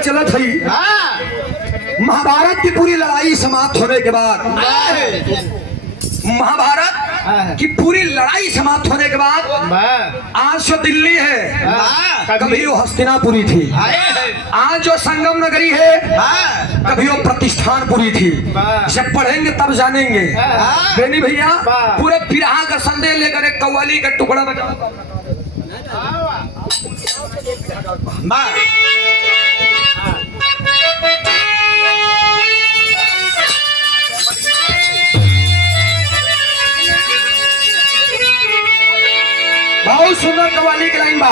चला थी महाभारत की पूरी लड़ाई समाप्त होने के बाद, महाभारत की पूरी लड़ाई समाप्त होने के बाद आज जो दिल्ली है कभी वो हस्तिनापुरी थी, आज जो संगम नगरी है कभी वो प्रतिष्ठानपुरी थी। जब पढ़ेंगे तब जानेंगे। बेनी भैया पूरे पिराहा का संदेश लेकर एक कव्वाली का टुकड़ा बजाओ। बहुत सुंदर कव्वाली की लाइन बा।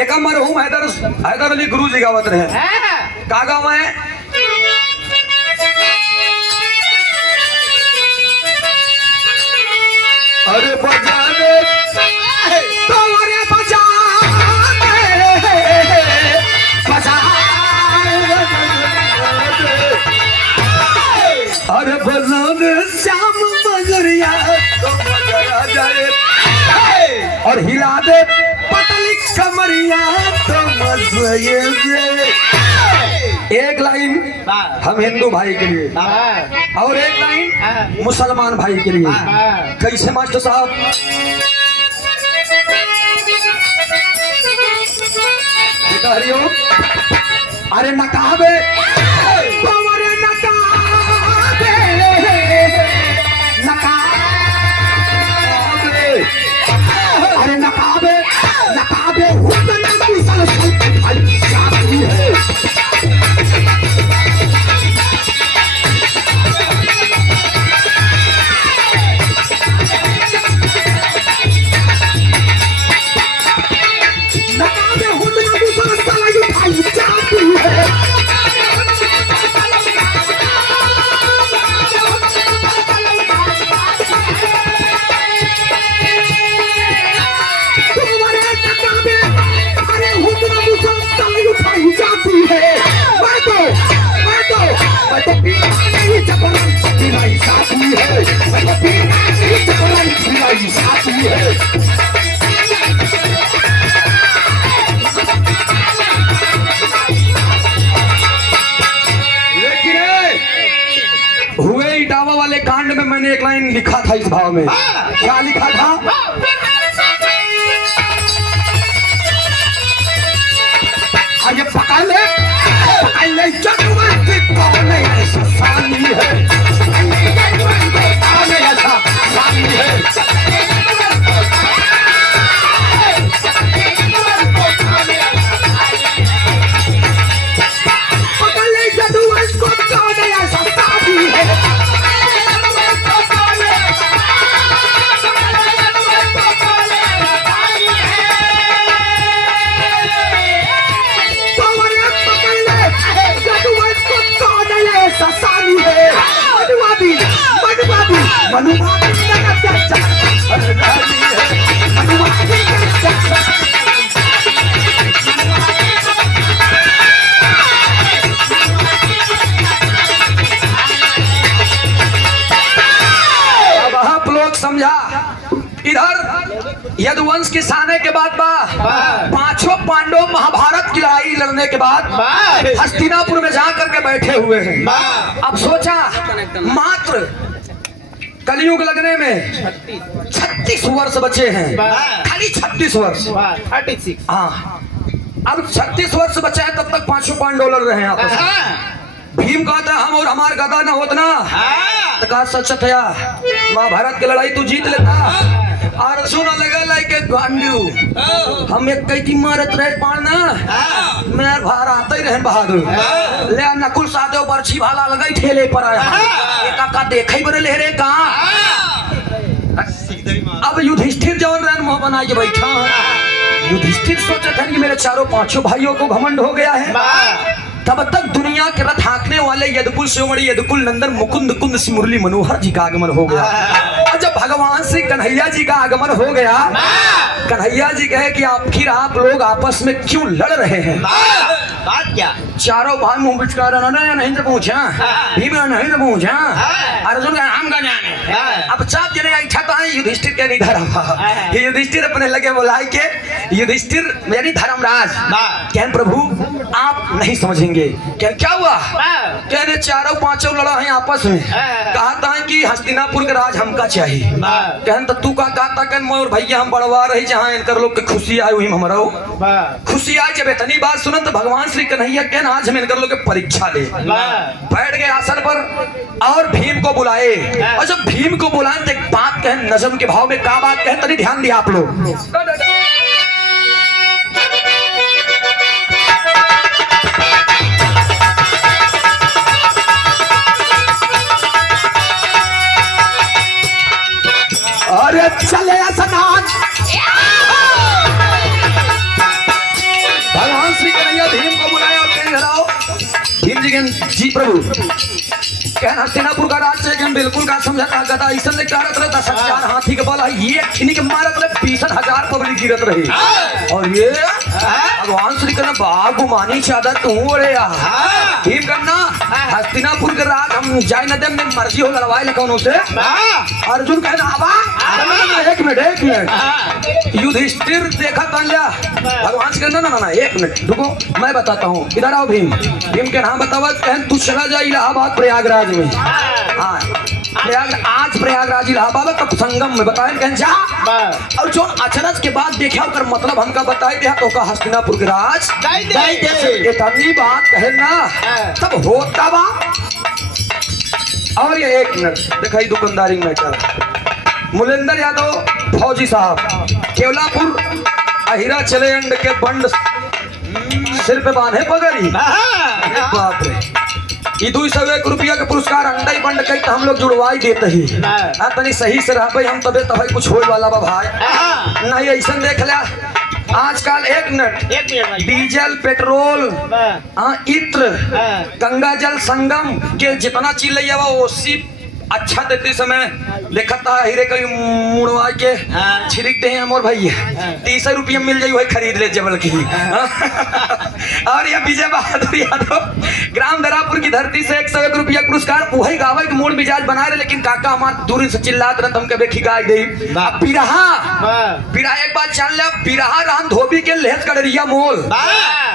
एक मरहूम हैदर अली गुरु जी गावत रहे। का गाँव है? अरे बजा दे तो अरे बजा अरे बजा श्याम मजरिया तो बजा जाए और हिला दे पतली कमरिया तो मजे से। एक लाइन हम हिंदू भाई के लिए और एक लाइन मुसलमान भाई के लिए। कैसे मास्टर साहब? हरिओ अरे नकाबे अरे नकाबे अरे नकाबे नकाबे भाई शादी है। हुए इटावा वाले कांड में मैंने एक लाइन लिखा था इस भाव में। क्या लिखा था? आगे पकड़ ले जगवंती कौन ऐसा सानी है, कौन ऐसा सानी है। समझा इधर यदुवंश के साने के बाद पांचों पांडव महाभारत की लड़ाई लड़ने के बाद हस्तिनापुर में जाकर के बैठे हुए हैं। अब सोचा मात्र कलयुग लगने में 36 वर्ष बचे हैं, खाली 36 वर्ष। हाँ अब 36 वर्ष बचे हैं, तब तक पांचों पांडव लड़ रहे हैं आपस में। भीम कहता हम और हमार गदा न होत ना तो कहा सच थया महाभारत की लड़ाई तू जीत लेता। अर्जुन लगा लाइके गांडू हम एक कई मारत रहे पाना मैं भार आते ही रहे बहादुर ले नकुल साधे बरछी भाला लगाई ठेले पर आया एका देखे बरे ले रे का। अब युधिष्ठिर जवन रहन मुंह बना के बैठा। युधिष्ठिर सोचे थे कि मेरे चारों पांचों भाइयों को घमंड हो गया है। तब तक दुनिया के रथ हाँकने वाले यदुकुल शिरोमणि यदुकुल नंदन मुकुंद कुंद श्री मुरली मनोहर जी का आगमन हो गया। और जब भगवान श्री कन्हैया जी का आगमन हो गया, कन्हैया जी कहे कि आखिर आप लोग आपस में क्यों लड़ रहे हैं? बात क्या? चारों भाई मुंह बिचका रहा ना, नहीं से पूछा भीम नहीं से पूछा अर्जुन का नाम का जाने। अब सब जने इच्छा तो है युधिष्ठिर के नहीं धरा। ये युधिष्ठिर अपने लगे बोलाई के युधिष्ठिर मेरी धर्मराज क्या प्रभु आप नहीं समझेंगे। क्या हुआ? कहने चारों पांचों लड़ा है आपस में, कहा था कि हस्तिनापुर का राज हमका चाहिए। कहन तो तू का कहता कहन मोर भैया हम बढ़वा रही जहाँ इनकर लोग के खुशी आई हुई हमारा खुशी आई। जब इतनी बात सुनन तो भगवान श्री कन्हैया कहन आज हम इनकर लोग के परीक्षा ले। बैठ गए आसन पर और भीम को बुलाए, और जब भीम को बुलाए तो एक बात कहन नजम के भाव में क्या बात कहन तनी ध्यान दिया आप लोग। अरे चले स्नान भगवान श्री कन्हैया भीम को बुलाया और कह रहा भीम जी कहन जी प्रभु कहन हस्तिनापुर का राज से बिल्कुल का समझा का गदा ऐसा ले कारत रहता 70 हाथी के बल ये खिनी के मारत रहे 20,000 पब्लिक गिरत रही। और ये भगवान श्री कन्हैया बागुमानी चादर तू अरे भीम करना हस्तिनापुर के राज हम जाय न दे में मर्जी हो लड़वाए लेकिन उसे अर्जुन कहना आवा एक मिनट युधिष्ठिर देखा तन लिया भगवान से कहना ना एक मिनट रुको मैं बताता हूँ। इधर आओ भीम। भीम के नाम बतावा कहन तू चला जा इलाहाबाद प्रयागराज में। हाँ प्रयागराज इलाहाबाद तब संगम में बताए कहन जा और जो अचरज के बाद देखा कर मतलब हमका बताए दिया तो का हस्तिनापुर के राज इतनी बात कहे ना तब होता बा। और ये एक मिनट दिखाई दुकानदारी मैटर मुलेंद्र यादव फौजी साहब केवलापुर अहिरा चले अंड के बंड सिर पे बांधे पगड़ी। बाप रे ये 201 रुपया के पुरस्कार अंडा बंड कई हम लोग जुड़वाई देते ही तनी सही से रह हम तबे तब कुछ होए वाला बा भाई नहीं ऐसा देख लिया आजकल। एक मिनट डीजल पेट्रोल इत्र गंगा जल संगम के जितना चीज ले ओसी अच्छा देते समय देखा था हीरे कहीं मुड़वा के छिड़कते हैं मोर भैया 30 रुपये मिल जाये वही खरीद ले जबल की। और ये विजय बहादुर यादव ग्राम दरापुर की धरती से 101 रुपया पुरस्कार वही गावे के मूड मिजाज बना रहे लेकिन काका हमारे दूर से चिल्लात रहे तुम कभी खिगाई दे बिरहा एक बात जान लिया बिरहा रान धोबी के लेहज गडरिया मोल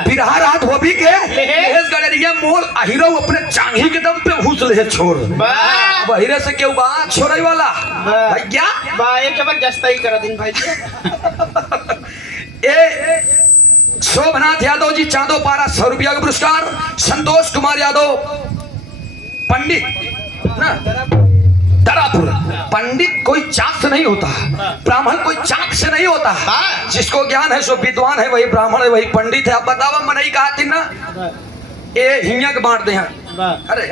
बिरहा रान धोबी के लेहज गडरिया मोल अहिरो अपने चांगी के दम पे घुस ले छोड़ हीरे से क्यों बात छोड़े वाला भैया एक जबरदस्त ही करा दिन भाई। ए शोभनाथ यादव जी चांदो पारा 100 रुपया का पुरस्कार। संतोष कुमार यादव पंडित ना दरापुर पंडित कोई चाक से नहीं होता ब्राह्मण कोई चाक से नहीं होता जिसको ज्ञान है सो विद्वान है वही ब्राह्मण है वही पंडित है। अब बतावा मनई कहा थी ना ए हिंया के बांट दे अरे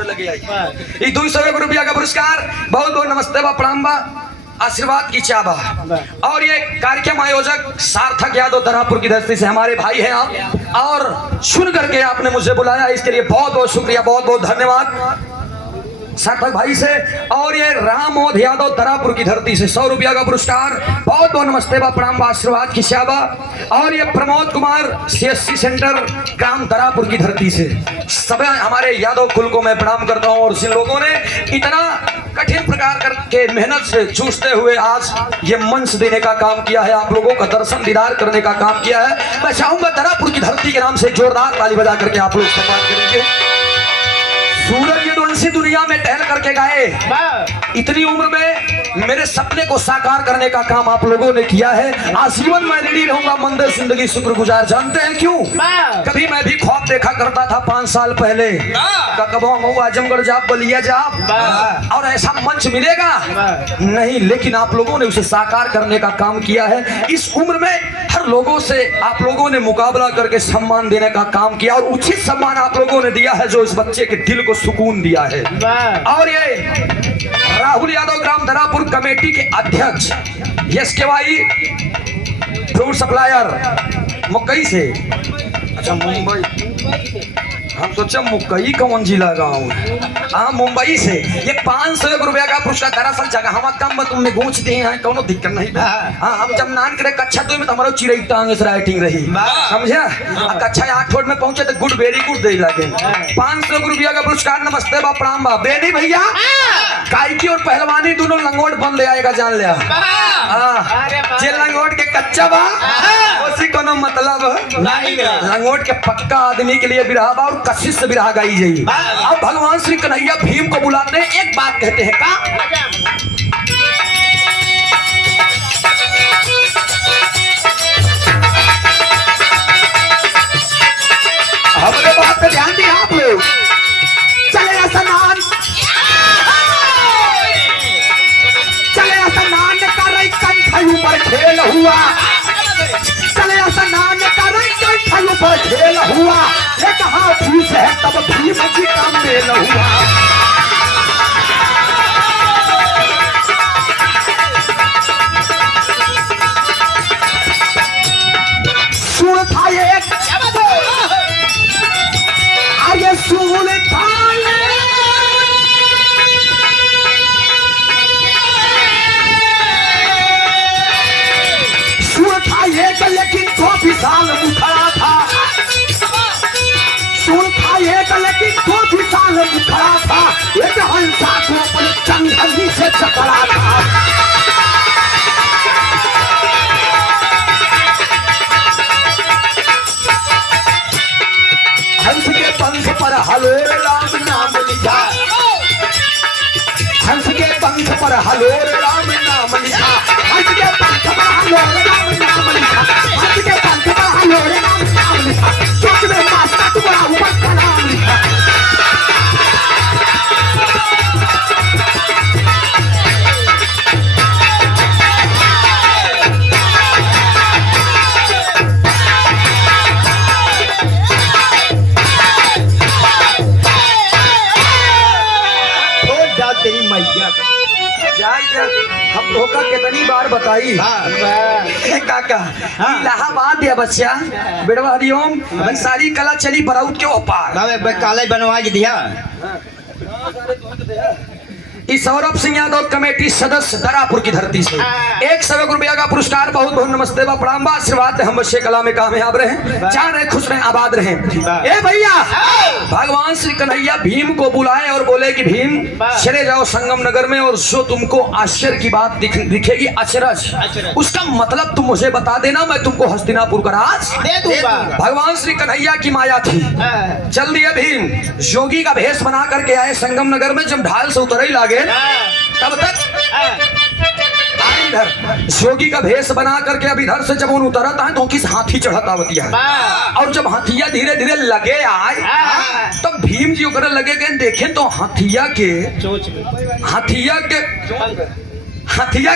लगे आई 201 रुपया का पुरस्कार। बहुत बहुत नमस्ते बा प्रणाम बा आशीर्वाद की चाबा। और ये कार्यक्रम आयोजक सार्थक यादव दरापुर की धरती से हमारे भाई हैं आप और सुन करके आपने मुझे बुलाया इसके लिए बहुत बहुत शुक्रिया बहुत बहुत धन्यवाद सार्थक भाई से। और ये राम मोद यादव दरापुर की धरती से 100 रुपया का पुरस्कार। बहुत बहुत नमस्ते बा प्रणाम आशीर्वाद की शाबा। और ये प्रमोद कुमार CSC सेंटर ग्राम दरापुर की धरती से सब हमारे यादव कुल को मैं प्रणाम करता हूँ। और जिन लोगों ने इतना कठिन प्रकार करके मेहनत से जूझते हुए आज ये मंच देने का काम किया है आप लोगों का दर्शन दीदार करने का काम किया है मैं चाहूंगा दरापुर की धरती के नाम से जोरदार ताली बजा करके आप लोग सम्मान करेंगे। सूरज यदुवंशी दुनिया में टहल करके गए इतनी उम्र में मेरे सपने को साकार करने का काम आप लोगों ने किया है। आजीवन मैं रेडी रहूंगा मंदिर जिंदगी शुक्र गुजार। जानते हैं क्यों? कभी मैं भी ख्वाब देखा करता था 5 साल पहले कब आजमगढ़ जाप बलिया जाप और ऐसा मंच मिलेगा नहीं लेकिन आप लोगों ने उसे साकार करने का काम किया है। इस उम्र में हर लोगों से आप लोगों ने मुकाबला करके सम्मान देने का काम किया और उचित सम्मान आप लोगों ने दिया है जो इस बच्चे के दिल को सुकून दिया है। और ये राहुल यादव ग्राम दरापुर कमेटी के अध्यक्ष SKY फ्रूट सप्लायर मुंबई से अच्छा मुंबई हम सोचा मुकई कौन जिला गाँव हाँ मुंबई से ये 500 रुपया का पुरस्कार दरअसल जगह हम कम तुमने गूंच दिए हैं कोनो दिक्कत नहीं हाँ हम जब नान करे कक्षा 2 में तो हमारा चिड़ई टांग से राइटिंग रही समझा कक्षा 8 में पहुंचे तो गुड वेरी गुड दे लगे 500 रुपया का पुरस्कार नमस्ते बा प्रणाम बा बेनी भैया गायकी और पहलवानी दोनों लंगोट बन ले आएगा जान लिया जे लंगोट के कच्चा बा उसी कोनो मतलब लंगोट के पक्का आदमी के लिए बिरहा बा और कशिश से बिरहा गाई जाई अब भगवान श्री कन्हैया भीम को बुलाते हैं एक बात कहते हैं का हमारे बात पे ध्यान दिया आप लोग चले स्नान कर रही कंठ ऊपर खेल हुआ चले स्नान कर रही कंठ ऊपर खेल हुआ एक हाथी से तब भीम जी का मेल हुआ सुन था एक आगे सुन था एक लेकिन 2 विशाल मुखड़ा था सुन था एक लेकिन 2 विशाल मुखड़ा था एक हंसा को अपने चंगली से चकरा था हंस के पंख पर हलोर राम नाम लिखा हंस के पंख पर हलोर राम नाम लिखा हंस के पंख पर हलोर राम नाम लिखा हंस के पंख पर हलोर राम नाम लिखा चोट में मास्टर टुकड़ा ऊपर का नाम लिखा तेरी मैया हम धोखा कितनी बार बताई काका इलाहाबाद या बच्चा बेड़वा हरिओम सारी कला चली बराउत के ऊपर काले बनवा दिया इस सौरभ सिंह यादव कमेटी सदस्य दरापुर की धरती से 100 रुपया का पुरस्कार बहुत बहुत नमस्ते बा प्रणाम बा आशीर्वाद हम बच्चे कला में कामयाब रहे जान रहे खुश रहे आबाद रहे ए भैया भगवान श्री कन्हैया भीम को बुलाए और बोले कि भीम चले जाओ संगम नगर में और जो तुमको आश्चर्य की बात दिखेगी अचरज उसका मतलब तुम मुझे बता देना मैं तुमको हस्तिनापुर का राज दे दूंगा भगवान श्री कन्हैया की माया थी चल दिया भीम योगी का भेष बना करके आए संगम नगर में जब ढाल से उतर ही लागे तब तक इधर योगी का भेष बना करके अब इधर से जब उतरता है तो किस हाथी चढ़ता होती है और जब हाथिया धीरे धीरे लगे आए तब भीम जी उकर लगे गए देखें तो हाथिया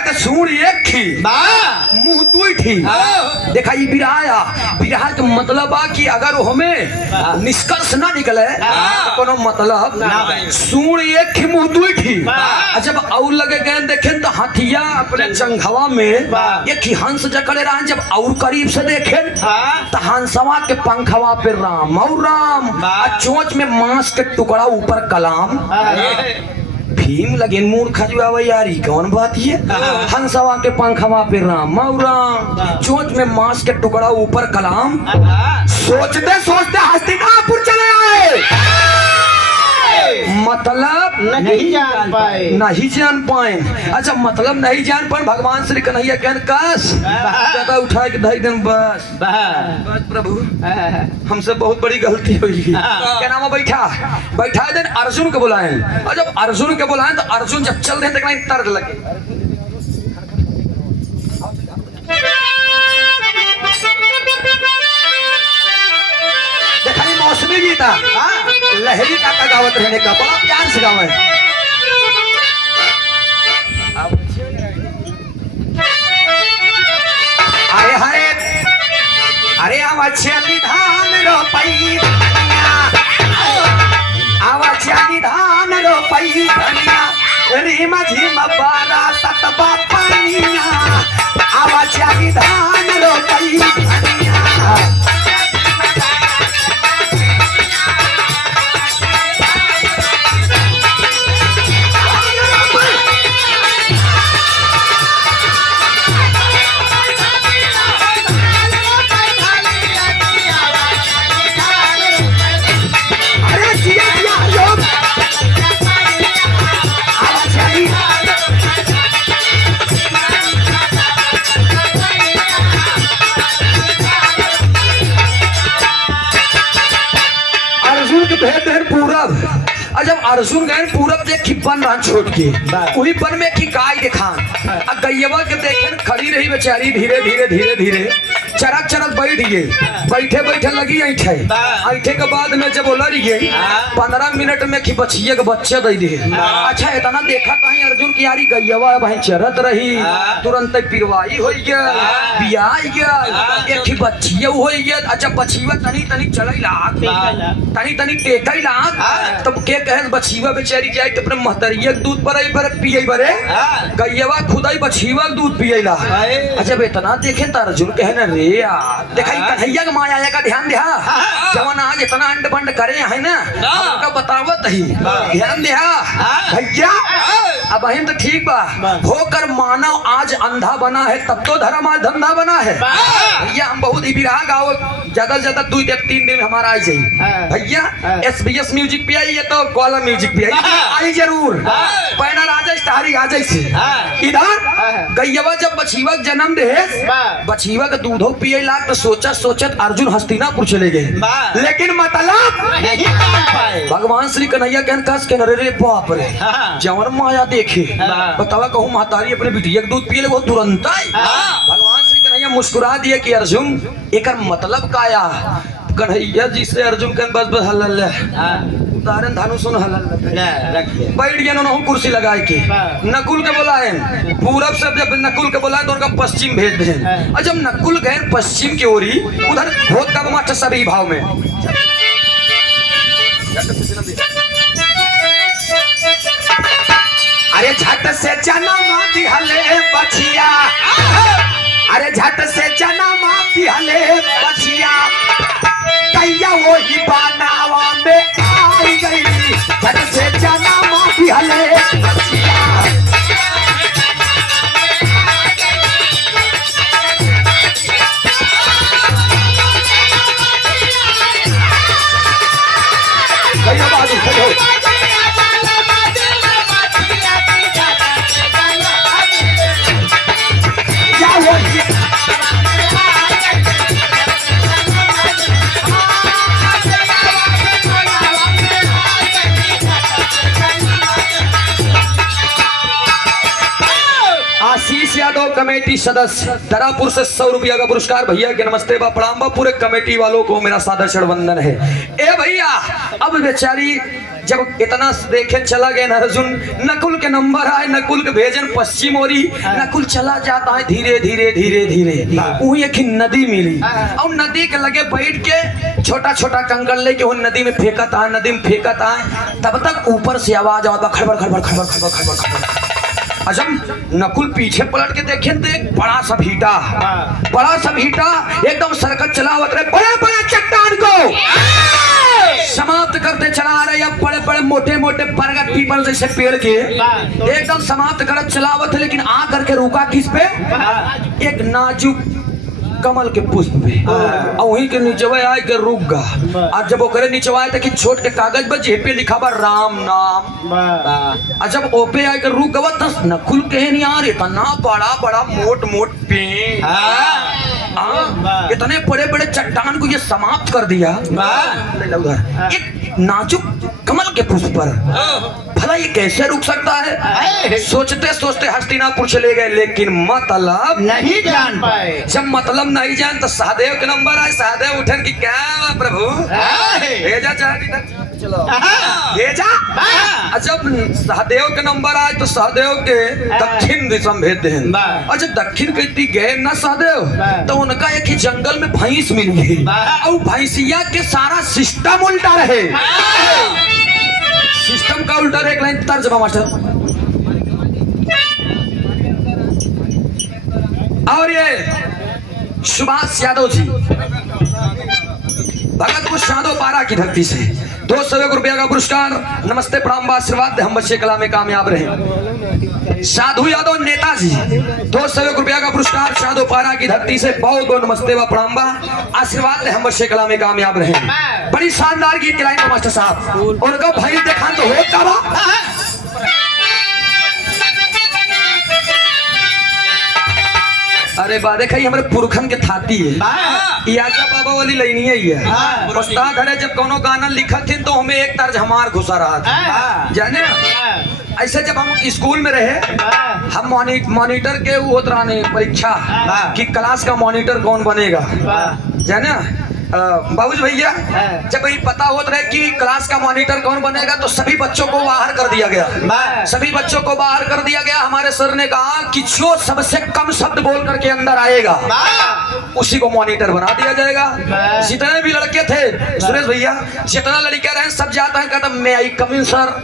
के सूंड एक थी मुंह दुई थी देखा ये बिरहा के मतलब आ कि अगर हमें निष्कर्ष ना निकले तो कोनो मतलब सूंड एक थी मुंह दुई थी जब और लगे गए देखें तो हाथिया अपने जंघवा में एक ही हंस जकड़े रहा जब और करीब से देखे तो हंसवा के पंखवा पे राम और राम चोंच में मांस के टुकड़ा ऊपर कलाम भीम लगे मूर्ख यारी कौन बात है हंसवा के पंखवा पे राम चोंच में मांस के टुकड़ा ऊपर कलाम सोचते सोचते हस्तिनापुर चले आए मतलब नहीं जान पाए अच्छा मतलब नहीं जान पाए भगवान श्री कन्हैया कहन कस ज्यादा उठा के ढाई दिन बस प्रभु हमसे बहुत बड़ी गलती हुई क्या नाम बैठा दिन अर्जुन को बुलाए और जब अर्जुन को बुलाए तो अर्जुन जब चल रहे थे तर्क लगे देखा मौसमी जी था लहरी काका गावत रहने का बड़ा प्यार से गावे अरे हरे अरे आवाज धान रोपई आवाज धान रोपई रीमा झीमा बारा सतबा पानिया आवाज धान रोपई अर्जुन गए पूरब देख की बन रहा छोड़ के वही बन में की गाय दिखान अब गैयवा के देखे खड़ी रही बेचारी धीरे धीरे धीरे धीरे चरक चरक बैठ गए बैठे बैठे लगी ऐठे ऐठे के बाद में जब बोला रही 15 मिनट में की बचिए के बच्चे दे दिए अच्छा इतना देखा कहीं अर्जुन की यारी गैयवा वहीं चरत रही तुरंत पिरवाई हो गया बियाह गया एक ही बच्चिए हो गया अच्छा बचिया तनी तनी चले लाग तनी तनी टेकई लाग तब के कहे बचिया बेचारी जाए तो अपने महतरिया दूध पर पिए बरे गैयवा खुदाई बचिया दूध पिए ला अच्छा इतना देखे तो अर्जुन कहे ना रे यार देखा कन्हैया के माया का ध्यान दिया जवन आज इतना अंड बंड करे है ना उनका बतावत ही ध्यान दिया भैया अब हम तो ठीक बा होकर मानव आज अंधा बना है तब तो धर्म आज धंधा बना है भैया हम बहुत ही विराग आओ ज्यादा से ज्यादा 2-3 दिन हमारा आई जाइए भैया SBS म्यूजिक पे आई है तो कॉलम म्यूजिक पे आई जरूर पैनल आ जाए तारी आ जाए से इधर गैयवा जब बछीवा जन्म दे बछीवा का दूधो पिए लाग तो सोचत अर्जुन हस्तिनापुर चले गए लेकिन मतलब भगवान श्री कन्हैया कहन कस के रे बाप रे जवन माया देखे बतावा कहूँ महतारी अपने बिटिया के दूध पिए वो तुरंत भगवान श्री कन्हैया मुस्कुरा दिए कि अर्जुन एक मतलब काया कन्हैया जी से अर्जुन कहन बस बस हल्ला उदाहरण धानु सुन हल्ला बैठ गया ना कुर्सी लगाए के नकुल के बुलाए पूरब से जब नकुल के बुलाए तो उनका पश्चिम भेज दे और जब नकुल गए पश्चिम की ओरी उधर भोत का मास्टर सभी भाव में अरे झट से जना माती हले बचिया अरे झट से जना माती हले बचिया कैया वो ही बनावा में आई गई झट से जना माती हले बचिया कैया बाजू खड़ो आशीष यादव कमेटी सदस्य दरापुर से 100 रुपया का पुरस्कार भैया के नमस्ते बा प्रणाम बा पूरे कमेटी वालों को मेरा सादर वंदन है। ए भैया अब बेचारी जब इतना देखे चला गया अर्जुन नकुल के नंबर आए नकुल के भेजन पश्चिम ओरी नकुल चला जाता है धीरे धीरे धीरे धीरे वही एक नदी मिली और नदी के लगे बैठ के छोटा छोटा कंकड़ लेके वो नदी में फेंकता है नदी में फेंकता है तब तक ऊपर से आवाज आता खड़बड़ खड़बड़ खड़बड़ खड़बड़ खड़बड़ खड़बड़ अजब नकुल पीछे पलट के देखे तो एक बड़ा सा भीटा एकदम सरकत चलावत रहे बड़े बड़े चट्टान को समाप्त करते चला रहे अब बड़े बड़े मोटे मोटे बरगद पीपल जैसे पेड़ के एकदम समाप्त करत चलावत है लेकिन आ करके रुका किस पे एक नाजुक कमल के पुष्प पे और वहीं के नीचवे आए के रुक गा और जब ओकरे नीचवे आए कि छोट के कागज पर जेपे लिखा बा राम नाम और जब ओपे आए के रुक गवा तस नकुल कहे नहीं यार इतना बड़ा बड़ा मोट मोट पेड़ इतने बड़े बड़े चट्टान को ये समाप्त कर दिया एक नाजुक कमल के पुष्प पर भला ये कैसे रुक सकता है सोचते सोचते हस्तिनापुर चले गए लेकिन मतलब नहीं जान पाए जब मतलब नहीं जान तो सहदेव के नंबर आए सहदेव उठन की क्या प्रभु भेजा चलो भेजा जब सहदेव के नंबर आए तो सहदेव के दक्षिण दिशा में भेज दे और जब दक्षिण कहती गए ना सहदेव तो उनका एक ही जंगल में भैंस मिल गई और भैंसिया के सारा सिस्टम उल्टा रहे सिस्टम का उल्टा एक लाइन तर्जमा मास्टर और ये सुभाष यादव जी भगतपुर शादो पारा की धरती से 201 रुपया का पुरस्कार नमस्ते प्रणाम आशीर्वाद हम बच्चे कला में कामयाब रहे। साधु यादव नेताजी 201 रुपया का पुरस्कार शादो पारा की धरती से बहुत बहुत नमस्ते व प्रणाम आशीर्वाद हम बच्चे कला में कामयाब रहे। बड़ी शानदार गीत की लाइन मास्टर साहब उनका भाई देखा तो हो अरे बा देखा हमारे पुरखन के थाती है ये आजा बाबा वाली लाइन ही है। हाँ। उस्ताद हरे जब कोनो गाना लिखत थे तो हमें एक तर्ज हमार घुसा रहा था, हाँ। जाने ऐसे जब हम स्कूल में रहे हम मॉनिटर के वो होत रहे परीक्षा कि क्लास का मॉनिटर कौन बनेगा, जाने बाबूजी भैया जब ये पता होता रहे कि क्लास का मॉनिटर कौन बनेगा तो सभी बच्चों को बाहर कर दिया गया। सभी बच्चों को बाहर कर दिया गया। हमारे सर ने कहा कि जो सबसे कम शब्द बोल करके अंदर आएगा उसी को मॉनिटर बना दिया जाएगा। जितने भी लड़के थे सुरेश भैया, जितना लड़के रहे सब जाता है कहता मैं आई कम इन सर,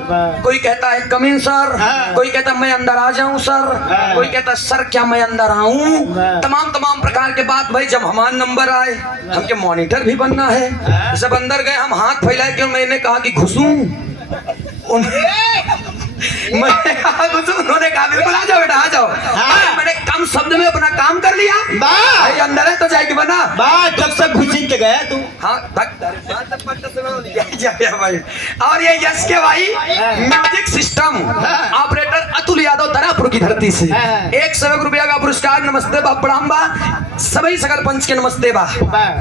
कोई कहता है कम इन सर, कोई कहता मैं अंदर आ जाऊं सर, कोई कहता सर क्या मैं अंदर आऊं। तमाम प्रकार के बात। भाई जब हमारा नंबर आए हमके मॉनिटर भी बनना है। जब अंदर गए हम हाथ फैलाए क्यों, मैंने कहा कि घुसूं, मैंने कहा घुसूं, उन्होंने कहा बिल्कुल आ जाओ बेटा आ जाओ। मैंने कम शब्द में अपना काम कर लिया। भाई अंदर है तो जाएगी बना जब से घुसी के गया तू। हाँ भाई। और ये यश के भाई music system operator Atul Yadav Darapur की धरती से 100 रुपया का पुरस्कार। नमस्ते बा प्रणाम बा सभी सकल पंच के नमस्ते बा।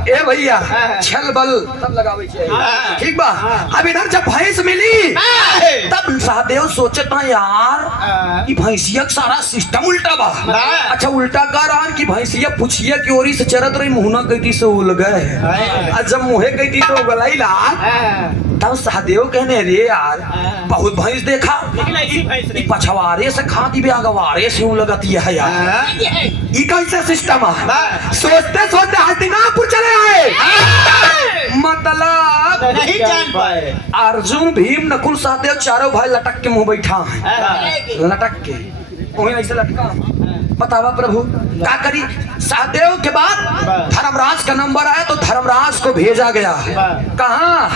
ए भैया छल बल सब लगावे चाहिए, ठीक बा। अब इधर जब भैंस मिली तब सहदेव सोचता यार कि भैंसिया का सारा सिस्टम उल्टा बा। अच्छा उल्टा का रहा कि भैंसिया पुछिया की ओरी से चरत रही, मुहना कहती से उल गए। जब मुहे कहती तो गलाई ला तब सहदेव कहने रे यार बहुत भैंस देखा, पछवारे से खाती भी अगवारे से लगती है यार, ये कैसा सिस्टम है। सोचते सोचते हस्तिनापुर चले आए। मतलब नहीं जान पाए। अर्जुन भीम नकुल सहदेव चारों भाई लटक के मुंह बैठा है, लटक के वहीं ऐसे लटका। बतावा प्रभु क्या करी। सहदेव के बाद धर्मराज का नंबर आया तो धर्मराज को भेजा गया। कहाँ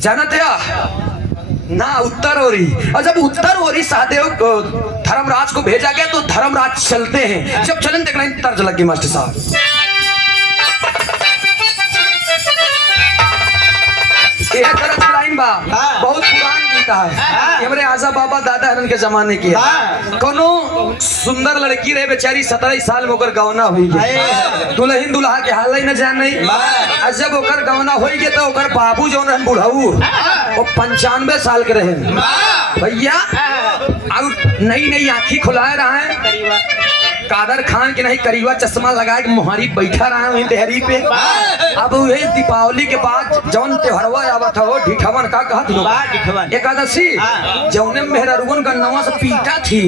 जानते ना, उत्तर ओरी। और जब उत्तर ओरी सहदेव को धर्मराज को भेजा गया तो धर्मराज चलते हैं। जब चलन देखना तर्ज लगी मास्टर साहब। यह तरह लाइन बा बहुत पुरान गीत है, हमारे आजा बाबा दादा हरन के जमाने की है। कोनो सुंदर लड़की रहे बेचारी 17 साल में ओकर गौना हुई है, दुल्हन दुल्हा के हाल ही न जान नहीं। जब ओकर गौना हो गए तो ओकर बाबू जो रहन बुढ़ऊ वो 95 साल के रहे भैया। और नई नई आंखी खुलाए रहा है कादर खान के नहीं करीवा चश्मा लगाए के मुहारी बैठा रहा है देहरी पे। अब वही दीपावली के बाद जौन त्योहारवा आवत हो ढिठवन का कहत हो एकादशी जौने मेहररुगन गन्नवा से पीटा थी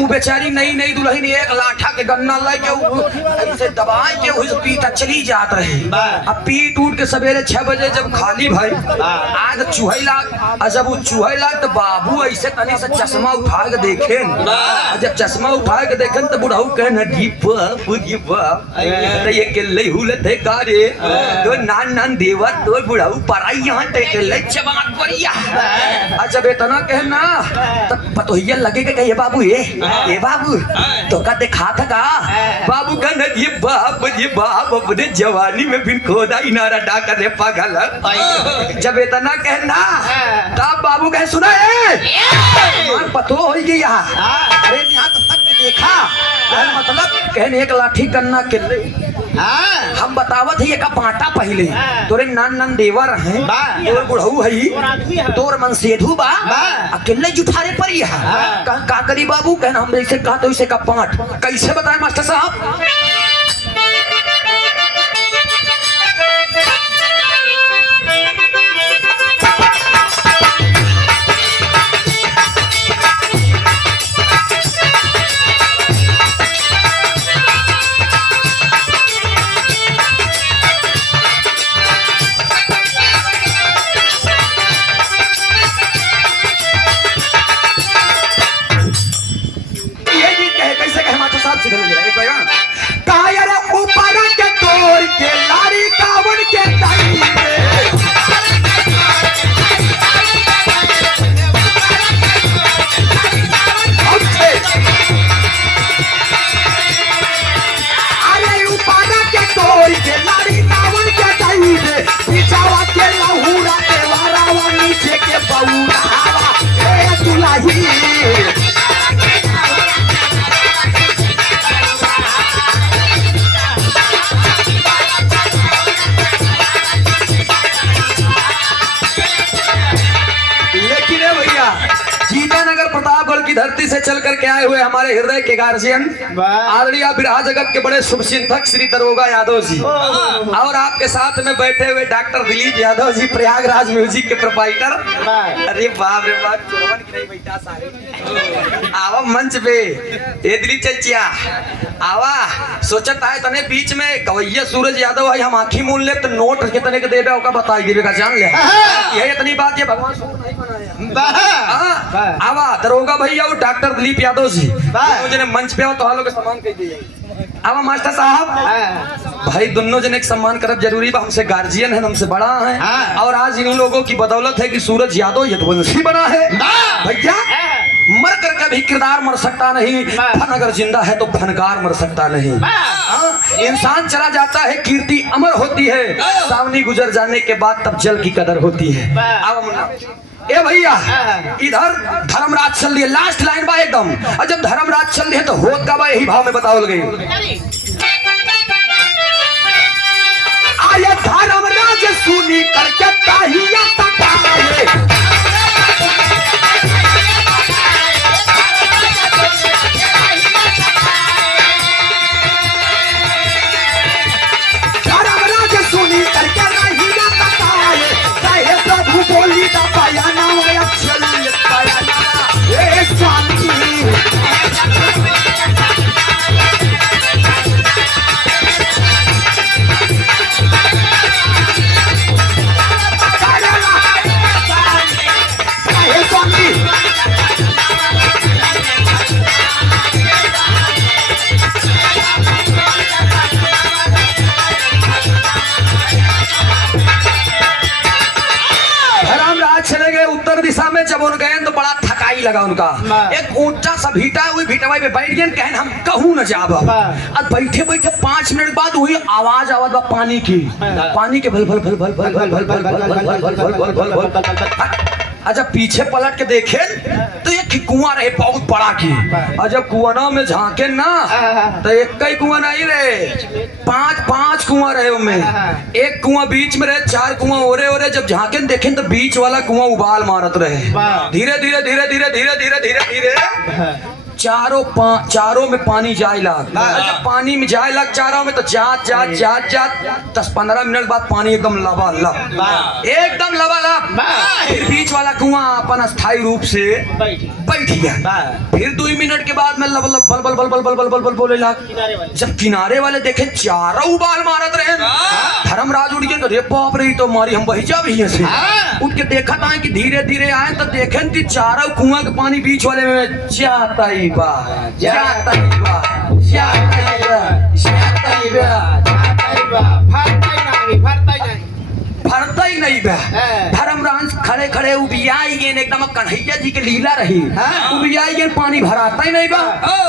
वो बेचारी नई नई दुल्हन एक लाठा के गन्ना ला के ऐसे दबाए के उस पीटा चली जात रहे। अब पीट उठ के सवेरे 6 बजे जब खाली भाई आज चूहे लाग, जब वो चूहे लाग तो बाबू ऐसे तनी से चश्मा उठा के देखे। जब चश्मा उठा के देखे तो बुढ़ाऊ कहना जी बाप तो ये के ले हुले थे कारे तो नान नान देवा तो बुढ़ाऊ पराई यहाँ टे के ले चबात परिया। अच्छा बेतना कहना तब पतोहिया लगे के ये बाबू ये बाबू तो का देखा था का बाबू कहना ये बाप अपने जवानी में बिन खोदा इनारा डाकर रे पागल। जब इतना कहना तब बाबू कहे सुना है पतो हो गई यहाँ। अरे यहाँ तक देखा मतलब कहने एक लाठी करना के ले हम बतावत है का पाटा पहले तोरे नान नान देवर हैं तोर बुढ़ऊ है तोर मन सेधु बा अकेले जुठारे पर ही है का करी बाबू कहना हम जैसे कहा तो वैसे का पाठ कैसे बताए मास्टर साहब। चल करके आए हुए हमारे हृदय के गार्जियन आदरणीय बिरहा जगत के बड़े शुभ चिंतक श्री दरोगा यादव जी और आपके साथ में बैठे हुए डॉक्टर दिलीप यादव जी प्रयागराज म्यूजिक के प्रोपाइटर। अरे बाप रे बाप, चोरवन की नहीं बैठा सारे आवा मंच पे। ए दिलीप चचिया आवा, सोचत आए तने बीच में कवैया सूरज यादव है, हम आंखी मूल ले तो नोट कितने के देबे ओका बताई देबे का जान ले। यही इतनी बात, ये भगवान सूर नहीं बनाया। आवा दरोगा भैया और डॉक्टर दिलीप यादव जी दोनों जने मंच पे हो तो हालों के सम्मान कर दिए। आवा मास्टर साहब भाई, दोनों जने के सम्मान करब जरूरी बा, हमसे गार्जियन है, हमसे बड़ा है और आज इन्हीं लोगों की बदौलत है कि सूरज यादव यदुवंशी बना है। भैया मर कर कभी किरदार मर सकता नहीं, फन अगर जिंदा है तो फनकार मर सकता नहीं। इंसान चला जाता है, कीर्ति अमर होती है, सावनी गुजर जाने के बाद तब जल की कदर होती है। आवा मुन्ना ए भैया, इधर धर्मराज चल रही है, लास्ट लाइन बा एकदम, और जब धर्मराज चल रही है तो होत का बा यही भाव में बताओ गई। आया धर्मराज सुनी करके ताहिया तकाए, धर्मराज सुनी करके ताहिया तकाए, चाहे प्रभु बोली दा पाया ना होया चली पाया ना ए शांति। चले गए उत्तर दिशा में, जब उन गए तो बड़ा थकाई लगा उनका। एक ऊंचा सा भीटा है, वही भीटवा पे बैठ गए, कहन हम कहूं न जाब। अब बैठे बैठे 5 मिनट बाद वही आवाज आवत बा पानी की, पानी के भल भल भल भल भल भल भल भल भल भल भल भल भल भल। अच्छा पीछे पलट के देखे तो एक कुआं रहे बहुत बड़ा की, और जब कुआं में झांके ना तो एक ही कुआं नहीं रहे, 5 कुआं रहे उनमें। एक कुआं बीच में रहे, 4 कुआं ओरे ओरे। जब झांके देखे तो बीच वाला कुआं उबाल मारत रहे। धीरे धीरे धीरे धीरे धीरे धीरे धीरे धीरे चारों में पानी जाए लग। अच्छा पानी में जाए लग चारों में तो जात 10-15 मिनट बाद पानी एकदम लबालब, एकदम लबालब। फिर बीच वाला कुआं अपन अस्थायी रूप से बैठ गया। फिर 2 मिनट के बाद में लब लब बल बल बल बल बल बल बल बल बोले लग। जब किनारे वाले देखे चारों उबाल मारत रहे, धर्मराज उठ गए, अरे बाप रे तो मारी हम बही जा भी से। उठ के देखा था कि धीरे धीरे आए तो देखे कि चारों कुआं का पानी बीच वाले में जाता ही जाता ही फरता ही नहीं बा। धर्मराज खड़े खड़े उबियाई गए, एकदम कन्हैया जी के लीला रही, उबियाई गए, पानी भराता ही नहीं बा।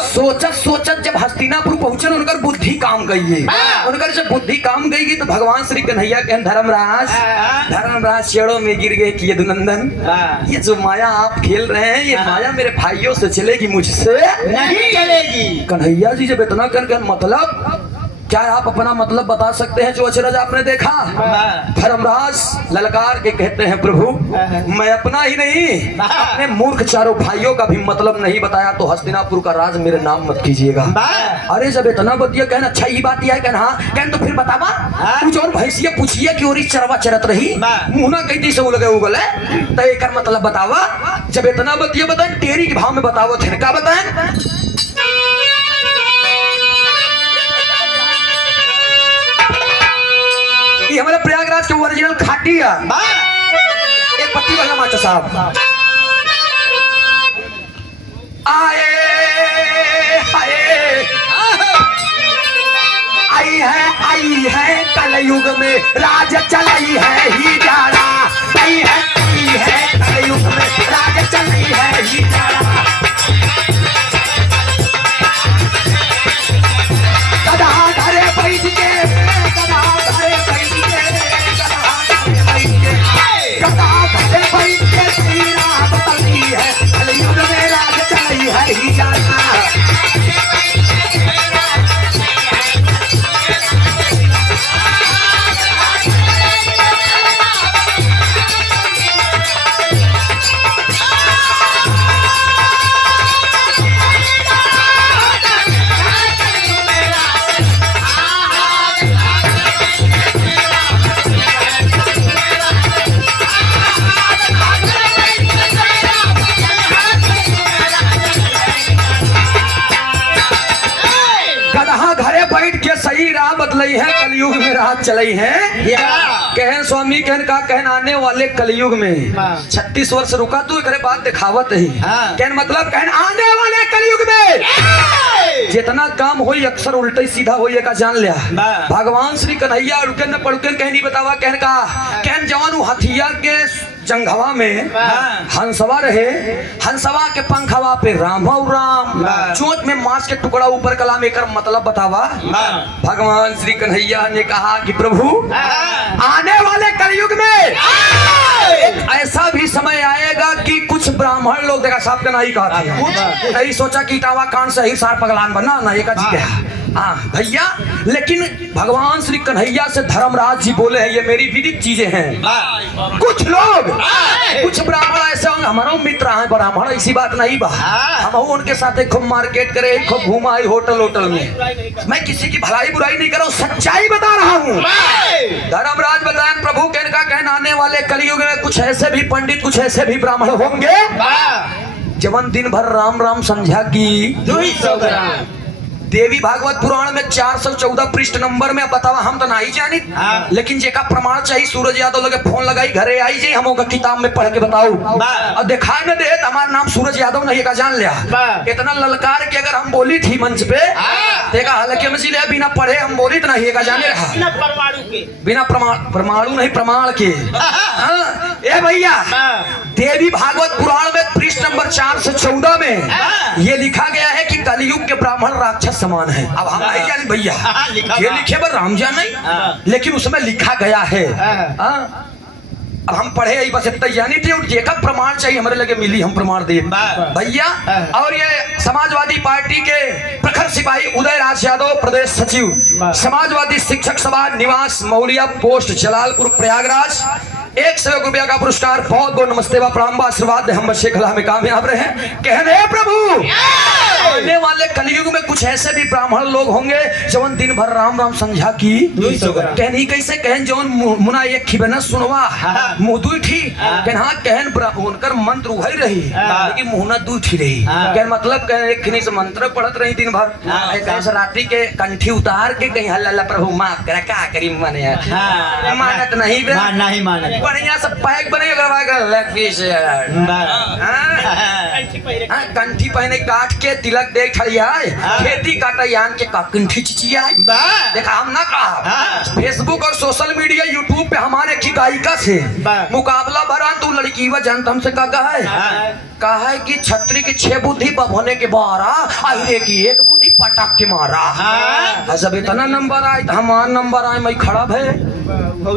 सोचत सोचत जब हस्तिनापुर पहुंचन उनकर बुद्धि काम गई है। उनकर जब बुद्धि काम गई तो भगवान श्री कन्हैया कहन धर्मराज शेड़ों में गिर गए कि यदुनंदन, ये जो माया आप खेल रहे हैं ये माया मेरे भाइयों से चलेगी, मुझसे नहीं चलेगी। कन्हैया जी जब इतना कर मतलब क्या आप अपना मतलब बता सकते हैं जो अचरज आपने देखा? धर्मराज ललकार के कहते हैं प्रभु मैं अपना ही नहीं अपने मूर्ख चारों भाइयों का भी मतलब नहीं बताया तो हस्तिनापुर का राज मेरे नाम मत कीजिएगा। अरे जब इतना बतिया कहना अच्छा ही बात यह है कहना कहन तो फिर बतावा कुछ और भैंसिया पूछिए कि और चरवा चरत रही मुहना कहती से लगे उगल है तो एक मतलब बतावा। जब इतना बतिया बताए टेरी के भाव में बताओ थे क्या बताए? ये हमारे प्रयागराज के ओरिजिनल खाटी है, एक पत्ती वाला मास्टर साहब आए आई है कलयुग में राज चलाई है ही जाड़ा, आई है कलयुग में राज चलाई है ही जाड़ा। गधा घरे बैठ के कलयुग में राज चलाई है ही जाड़ा। बैठ के सही राह बदलई है, कलयुग में राह चलई है। कहन स्वामी कहन का कहन आने वाले कलयुग में 36 वर्ष रुका तू एक बात दिखावत ही। कहन मतलब कहन आने वाले कलयुग में जितना काम होई अक्सर उल्टे सीधा होई का जान लिया। भगवान श्री कन्हैया उड़कन न पड़कन कहनी बतावा कहन का कहन जवान हथिया के जंघवा में हंसवा रहे, हंसवा के पंखवा पे राम राम, चोट में मांस के टुकड़ा ऊपर कलाम एकर मतलब बतावा। भगवान श्री कन्हैया ने कहा कि प्रभु आने वाले कलयुग में एक ऐसा भी समय आएगा कि कुछ ब्राह्मण लोग देखा साहब का नहीं कहा था, नहीं सोचा कि इटावा कान से ही सार पगलान बना ना एक भैया। लेकिन भगवान श्री कन्हैया से धर्मराज जी बोले हैं ये मेरी विदित चीजें हैं। कुछ लोग कुछ ब्राह्मण ऐसे होंगे, हमारा मित्र है ब्राह्मण, ऐसी बात नहीं बा, हम उनके साथ खूब मार्केट करे, खूब घुमा होटल में। मैं किसी की भलाई बुराई नहीं कर रहा हूँ, सच्चाई बता रहा हूँ। धर्मराज बताएं प्रभु का कहना आने वाले कलयुग में कुछ ऐसे भी पंडित, कुछ ऐसे भी ब्राह्मण होंगे जवन दिन भर राम राम संध्या की 200 ग्राम। देवी भागवत पुराण में 414 पृष्ठ नंबर में बतावा, हम तो नहीं जानी। लेकिन जेका प्रमाण चाहिए सूरज यादव लगे फोन लगाई घरे आई जे हम किताब में पढ़ के बताऊ और दिखाई न दे हमारा नाम सूरज यादव नहीं का जान लिया। इतना ललकार के अगर हम बोली थी मंच पे देखा हल्के में लिया बिना पढ़े हम बोली तो नहीं का जाने रहा, बिना परमाणु नहीं प्रमाण के। ए भैया देवी भागवत पुराण में पृष्ठ नंबर 414 में ये लिखा गया है कि कलयुग के ब्राह्मण राक्षस समान है। अब हम नहीं जाने भैया ये लिखे पर राम जान नहीं, लेकिन उसमें लिखा गया है। अब हम पढ़े यही बस इतना जानी थी और जेका प्रमाण चाहिए हमारे लगे मिली हम प्रमाण दे भैया। और ये समाजवादी पार्टी के प्रखर सिपाही उदय राज यादव प्रदेश सचिव, समाजवादी शिक्षक सभा निवास मौलिया पोस्ट जलालपुर प्रयागराज, 100 रुपया का पुरस्कार, बहुत बहुत नमस्ते व प्रणाम आशीर्वाद हम बच्चे कला में कामयाब रहे। कहने प्रभु आने वाले कलयुग में कुछ ऐसे भी ब्राह्मण लोग होंगे जवन दिन भर राम राम संध्या की 200 ग्राम। कहनी कैसे कहन जवन मुना एक खिबना सुनवा मुंह दुई थी कहना कहन उनकर मंत्र उहई रही लेकिन मुहना दुई थी रही। कहन मतलब कह एक खिनी से मंत्र पढ़त रही दिन भर, कैसे रात्रि के कंठी उतार के कहीं हल्ला प्रभु माफ करा का करी मने मानत नहीं बे नहीं मानत बढ़िया सब पैक बने करवा कर लेग पीस कंठी पहने काट के तिलक देख ठड़िया खेती काटा यान के कंठी चिचिया देखा हम ना कहा। फेसबुक और सोशल मीडिया यूट्यूब पे हमारे की गायिका से मुकाबला भरा तू लड़की व जनता हमसे कहा है कि छतरी की 6 बुद्धि होने के 12 अहिरे की 1 बुद्धि पटाक के मारा। जब इतना नंबर आए तो हमारा नंबर आए मैं खड़ा है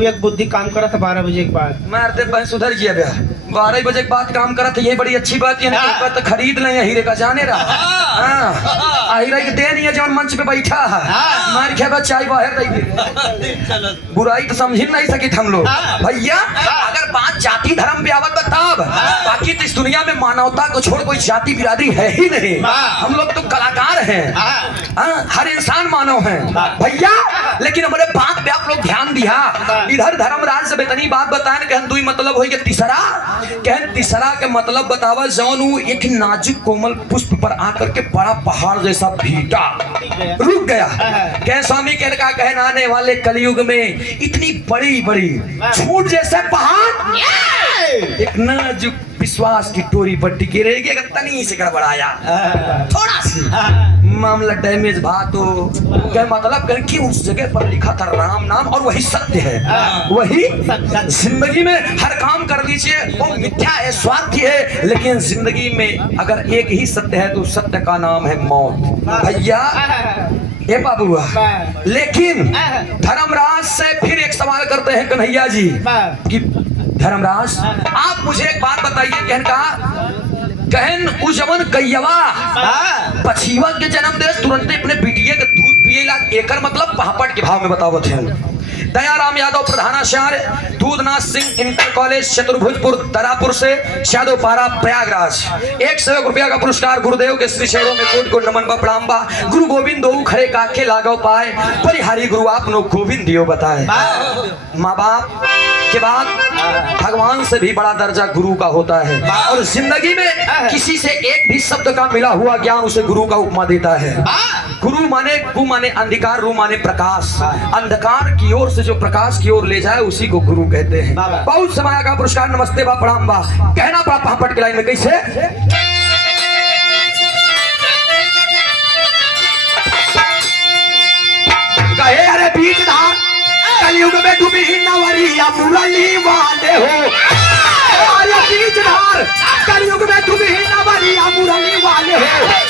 एक बुद्धि काम करा था 12 बजे के बाद मारते बहन सुधर गया भैया 12 बजे के बाद काम करा था, ये बड़ी अच्छी बात है। तो खरीद लें हीरे का जाने रहा हीरे के दे नहीं है जब मंच पे बैठा है मार खे चाय बाहर रही बुराई तो समझ नहीं सके हम लोग भैया। अगर बात जाति धर्म पे आवत तब बाकी तो इस दुनिया में मानवता को छोड़ कोई जाति बिरादरी है ही नहीं। हम लोग तो कलाकार हैं, हर इंसान मानव है भैया। लेकिन हमारे बात पे आप लोग ध्यान दिया, इधर धर्मराज से बेतनी बात बताए कहन दुई मतलब हो तीसरा कहन तीसरा के मतलब बतावा जौन एक नाजुक कोमल पुष्प पर आकर के बड़ा पहाड़ जैसा भीटा रुक गया। कह स्वामी कहन आने वाले कलयुग में इतनी बड़ी बड़ी छूट जैसा पहाड़ एक नाजुक विश्वास की टोरी पर टिके रहेगी। अगर तनी से गड़बड़ाया थोड़ा सी मामला डैमेज भा तो क्या मतलब कर कि उस जगह पर लिखा था राम नाम और वही सत्य है, वही जिंदगी में हर काम कर दीजिए वो मिथ्या है स्वार्थी है, लेकिन जिंदगी में अगर एक ही सत्य है तो सत्य का नाम है मौत भैया। ए बाबुआ लेकिन धर्मराज से फिर एक सवाल करते हैं कन्हैया जी कि धर्मराज आप मुझे एक बात बताइए कहन उजवन कैयवा पछीवा के जन्म दे तुरंत अपने बिटिया के दूध पिएला एकर मतलब पहापड़ के भाव में बतावत है। दयाराम यादव प्रधानाचार्य दूधनाथ सिंह इंटर कॉलेज चतुर्भुजपुर तरापुर से यादव पारा प्रयागराज 100 रुपया का पुरस्कार गुरुदेव के श्री चरणों में कोट कोट नमन बा गुरु गोविंद दो खड़े काके लागो पाए परिहारी गुरु आप लोग गोविंद दियो बताए। माँ बाप के बाद भगवान से भी बड़ा दर्जा गुरु का होता है और जिंदगी में किसी से एक भी शब्द का मिला हुआ ज्ञान उसे गुरु का उपमा देता है। गुरु माने गु माने अंधकार, रू माने प्रकाश। अंधकार की ओर से जो प्रकाश की ओर ले जाए उसी को गुरु कहते हैं। बहुत समय का पुरस्कार, नमस्ते बा प्रणाम बा। कहना पड़ा पापट के लाइन में कैसे? कहे अरे बीच धार कलयुग में डूबी नवरिया मुरली वाले हो। अरे बीच धार कलयुग में डूबी नवरिया मुरली वाले हो।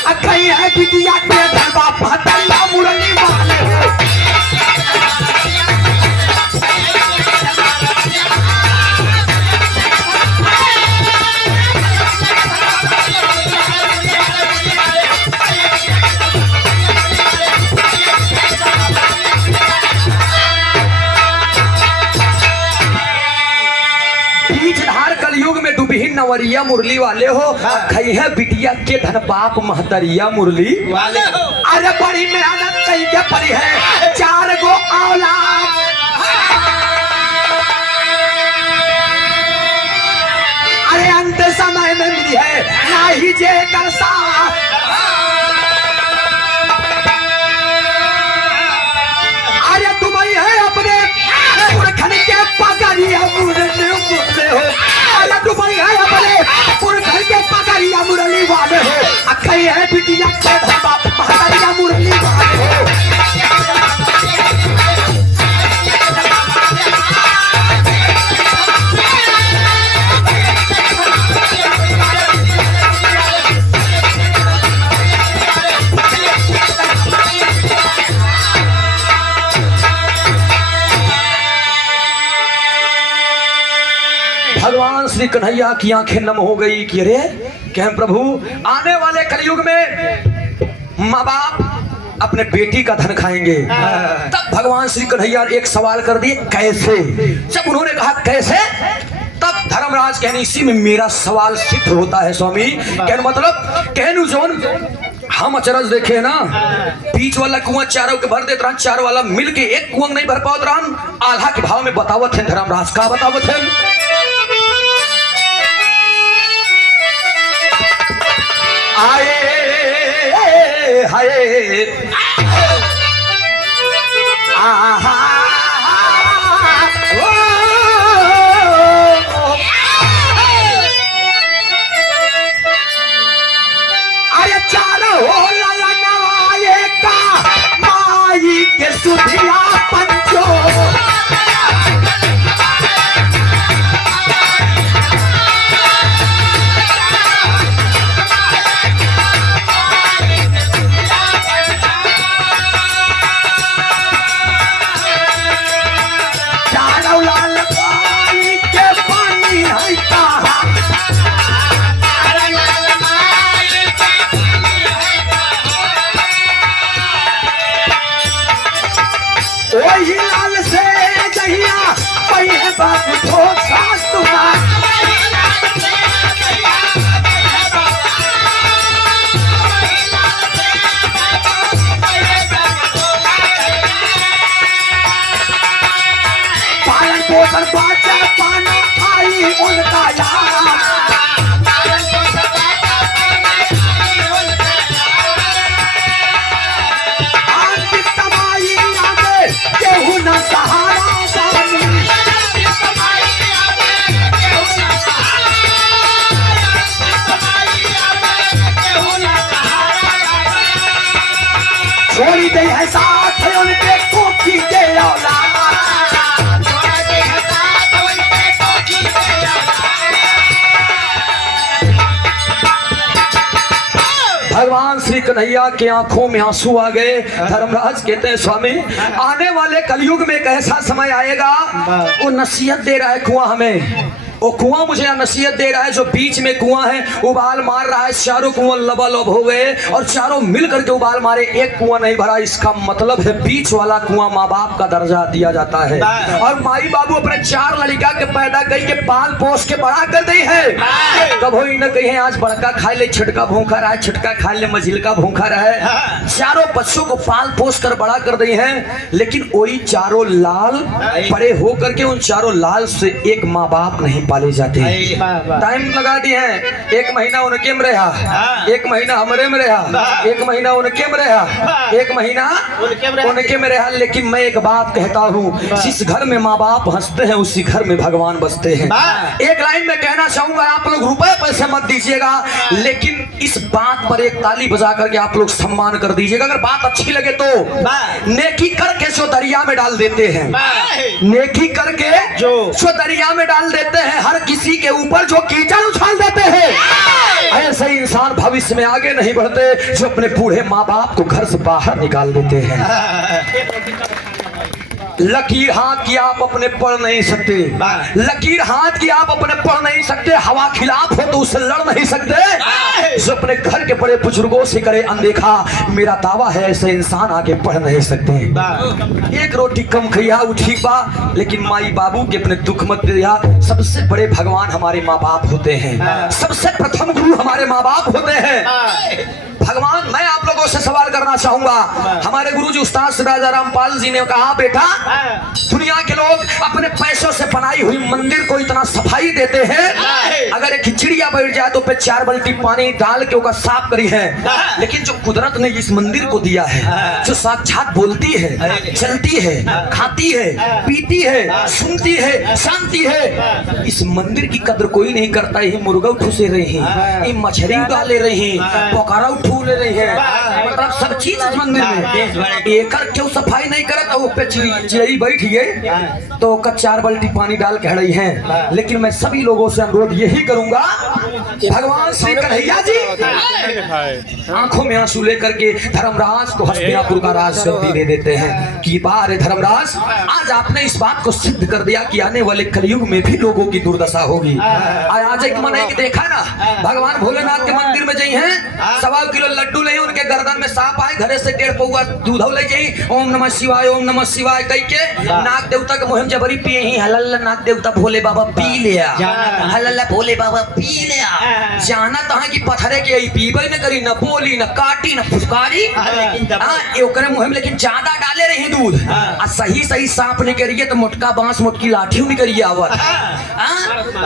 अखई है बिटिया के धरबा भतरिया मुरली वाले हो। नवरिया मुरली वाले हो। खई है बिटिया के धन बाप महतरिया मुरली वाले हो। अरे बड़ी मेहनत कई के पड़ी है 4 गो औलाद। अरे अंत समय में मिली है ना ही जे कर साथ। अरे तुम ही है अपने पुरखन के पगड़िया मुरली हो। अरे तुम ही है अपने पुरखन के पगड़िया मुरली वाले हो। अखई है बिटिया के धरबा महतरिया मुरली वाले हो। भगवान श्री कन्हैया की आंखें नम हो गई कि अरे क्या प्रभु आने वाले कलयुग में माँ बाप अपने बेटी का धन खाएंगे। तब भगवान श्री कन्हैया एक सवाल कर दिए, कैसे? जब उन्होंने कहा कैसे, तब धर्मराज कहने इसी में मेरा सवाल सिद्ध होता है स्वामी। कहने मतलब कहनु जोन हम अचरज देखे ना, बीच वाला कुआं चारों के भर देते रहन, चार वाला मिल के एक कुआं नहीं भर पावत रहन। आल्हा के भाव में बतावत है धर्मराज। का बतावत है? आए हाय आहा ओ अरे चारों हो ललनवाए का माई के सुधिया पंचो। वही लाल से जहिया पहिए बाबू धोखा तुम्हारा। पालन पोषण बाचा पाना आई उनका यार। छोड़ी दे है साथ उनके कोठी के औलाद। भगवान श्री कन्हैया के आंखों में आंसू आ गए। धर्मराज कहते हैं स्वामी आने वाले कलयुग में एक ऐसा समय आएगा, वो नसीहत दे रहा है कुआं हमें। वो कुआं मुझे नसीहत दे रहा है, जो बीच में कुआं है उबाल मार रहा है। चारों कुआं लबालब हो गए और चारों मिल करके उबाल मारे, एक कुआं नहीं भरा। इसका मतलब है बीच वाला कुआं माँ बाप का दर्जा दिया जाता है। और माई बाबू अपने 4 लड़का के पैदा कई के पाल पोस के बड़ा कर दी है। कब हो न कहीं आज बड़का खाए ले छिटका भूखा रहा है, छिटका खाए ले मझिलका भूखा रहा है। चारों बच्चों को पाल पोस कर बड़ा कर दी है। लेकिन वही चारों लाल बड़े हो करके उन चारों लाल से एक माँ बाप नहीं पाली जाती है। वाह, वाह। टाइम लगा दी है, 1 महीना उनके में रहा, 1 महीना हमरे में रहा, 1 महीना उनके में रहा, 1 महीना उनके में रहा। लेकिन मैं एक बात कहता हूँ, जिस घर में माँ बाप हंसते हैं उसी घर में भगवान बसते हैं। एक लाइन में कहना चाहूंगा, आप लोग रुपए पैसे मत दीजिएगा, लेकिन इस बात पर एक ताली बजा करके आप लोग सम्मान कर दीजिएगा। अगर बात अच्छी लगे तो नेकी करके जो दरिया में डाल देते हैं, नेकी करके जो दरिया में डाल देते हैं, हर किसी के ऊपर जो कीचड़ उछाल देते हैं, ऐसे इंसान भविष्य में आगे नहीं बढ़ते जो अपने बूढ़े माँ बाप को घर से बाहर निकाल देते हैं। लकीर हाथ की आप अपने पढ़ नहीं सकते, लकीर हाथ की आप अपने पढ़ नहीं सकते, हवा खिलाफ हो तो उससे लड़ नहीं सकते। जो अपने घर के बड़े बुजुर्गों से करे अनदेखा, मेरा दावा है ऐसे इंसान आगे बढ़ नहीं सकते। एक रोटी कम खैया उठी बा, लेकिन माई बाबू के अपने दुख मत दिया। सबसे बड़े भगवान हमारे माँ बाप होते हैं, सबसे प्रथम गुरु हमारे माँ बाप होते हैं। भगवान, मैं आप लोगों से सवाल करना चाहूंगा, हमारे गुरुजी उस्ताद श्री राजा रामपाल जी ने कहा, बेटा दुनिया के लोग अपने पैसों से बनाई हुई मंदिर को इतना सफाई देते हैं, अगर एक चिड़िया बैठ जाए तो पे 4 बाल्टी पानी डाल के उसका साफ करी है, लेकिन जो कुदरत ने इस मंदिर को दिया है, जो साक्षात बोलती है, चलती है, खाती है, पीती है, सुनती है, शांति है, इस मंदिर की कदर कोई नहीं करता। ये मुर्गा ठूसे रहे हैं, ये मछली डाले रहे हैं, पोखरा उठू ले रही है, मतलब सब चीज इस मंदिर में। एक क्यों सफाई नहीं करता, वो पे चिड़ई बैठी है तो 4 बाल्टी पानी डाल के हड़ई है। लेकिन मैं सभी लोगों से अनुरोध यही करूंगा, भगवान श्री कन्हैया जी आंखों में आंसू लेकर के धर्मराज को हस्तिनापुर का राज गद्दी दे देते हैं कि बार धर्मराज, आज आपने इस बात को सिद्ध कर दिया कि आने वाले कलयुग में भी लोगों की दुर्दशा होगी। आज एक मन देखा ना, भगवान भोलेनाथ के मंदिर में जाई हैं, 1.25 किलो लड्डू ले, उनके गर्दन में सांप आए, घरे से 1.5 पौआ दूध ले जाई, ओम नमः शिवाय, ओम नमः शिवाय कह के नाग देवता के मुहिम जबरी पिए ही, हल्ला नाग देवता भोले बाबा पी लिया, हल्ला भोले बाबा पी लिया। जाना तहां की पत्थरे के आई पीबे न करी, न बोली, न काटी, न फुसकारी, ओकरे मुहिम लेकिन ज्यादा डाले रही दूध, आ सही सही सांप निकलिए तो मोटका बांस मोटकी लाठी निकलिए आवत,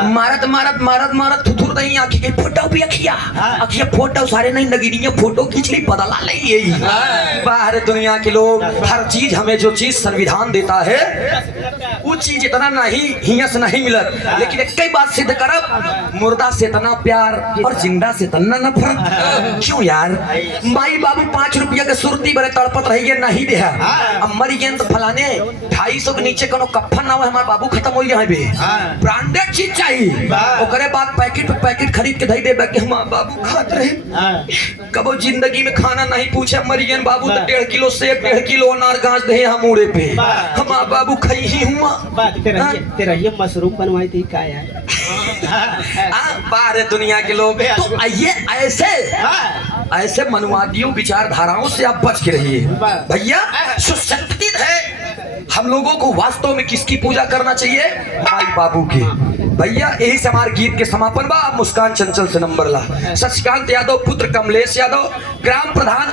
मारत मारत मारत मारत थुथुर दही आंखी के फोटो भी अखिया अखिया फोटो सारे नहीं नगीनिया फोटो खींच ली, बदला ले यही। बाहर दुनिया के लोग हर चीज, हमें जो चीज संविधान देता है वो चीज इतना नहीं हियस नहीं मिलत, लेकिन एक कई बात सिद्ध करब, मुर्दा से इतना प्यार और जिंदा से इतना नफरत। क्यों यार, माई बाबू 5 रुपया के सुरती बड़े तड़पत रही नहीं दे, अब मरी गए तो फलाने 250 के नीचे कोनो कफन ना हो, हमारे बाबू खत्म हो गया है, ब्रांडेड चीज चाहिए, ओकरे बाद पैकेट पैकेट खरीद के दे दे के हमारे बाबू खात रहे। कबो जिंदगी में खाना नहीं पूछे, मरी गए बाबू तो 1.5 किलो सेब, 1.5 किलो अनार गांच दे हम उड़े पे, हमारे बाबू खाई ही हुआ। तेरा ये मशरूम बनवाई थी क्या यार? बाहर दुनिया के लोग तो ये ऐसे मनुवादियों विचारधाराओं से आप बच के रहिए भैया। सुसंस्कृत है, हम लोगों को वास्तव में किसकी पूजा करना चाहिए? माई बाबू की। भैया यही से हमारे गीत के समापन बा। मुस्कान चंचल से नंबर ला। शशिकांत यादव पुत्र कमलेश यादव, ग्राम प्रधान।